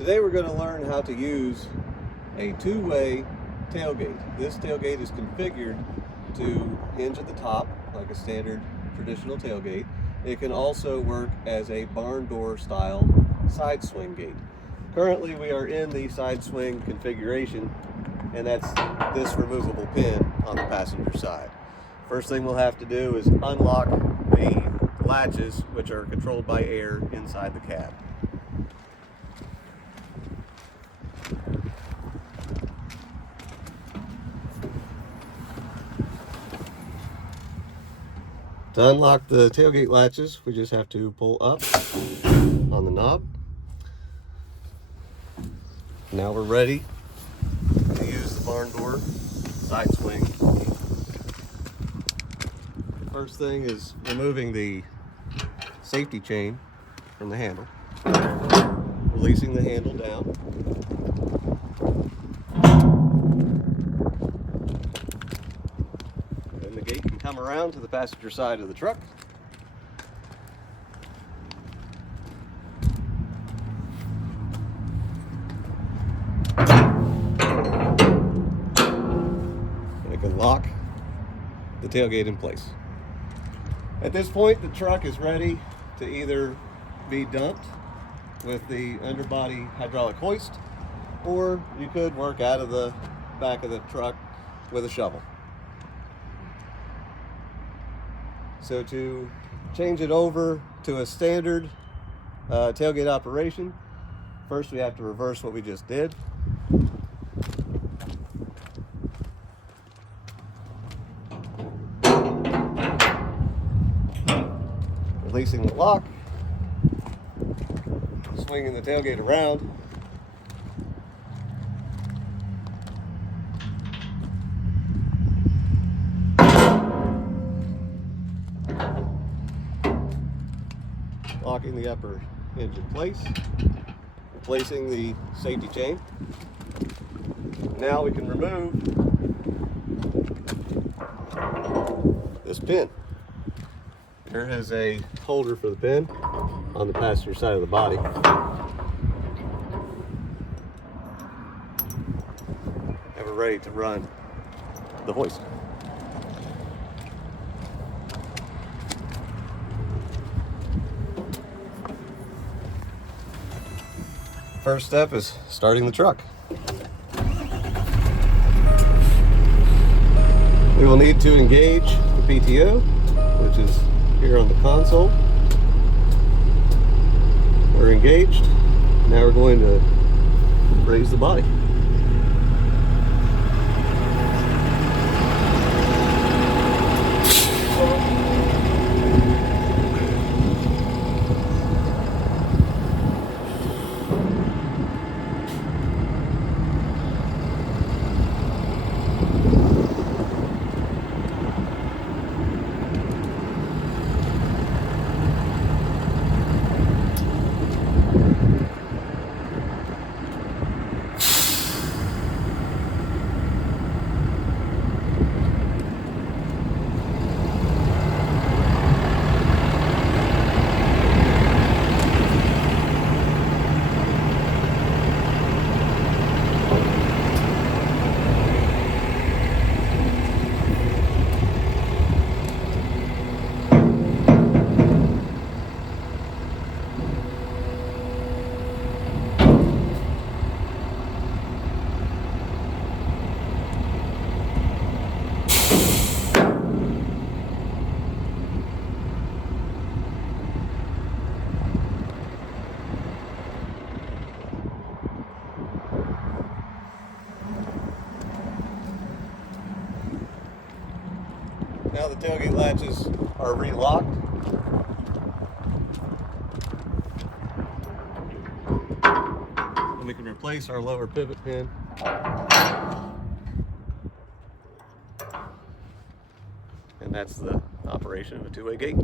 Today we're going to learn how to use a two-way tailgate. This tailgate is configured to hinge at the top like a standard traditional tailgate. It can also work as a barn door style side swing gate. Currently we are in the side swing configuration, and that's this removable pin on the passenger side. First thing we'll have to do is unlock the latches, which are controlled by air inside the cab. To unlock the tailgate latches, we just have to pull up on the knob. Now we're ready to use the barn door side swing. First thing is removing the safety chain from the handle, releasing the handle down. Then the gate can come around to the passenger side of the truck. And it can lock the tailgate in place. At this point, the truck is ready to either be dumped with the underbody hydraulic hoist, or you could work out of the back of the truck with a shovel. So to change it over to a standard tailgate operation, first we have to reverse what we just did. Releasing the lock, swinging the tailgate around. Locking the upper hinge in place, replacing the safety chain. Now we can remove this pin. There is a holder for the pin on the passenger side of the body. And we're ready to run the hoist. First step is starting the truck. We will need to engage the PTO, which is here on the console. We're engaged. Now we're going to raise the body. Now the tailgate latches are relocked. And we can replace our lower pivot pin. And that's the operation of a two-way gate.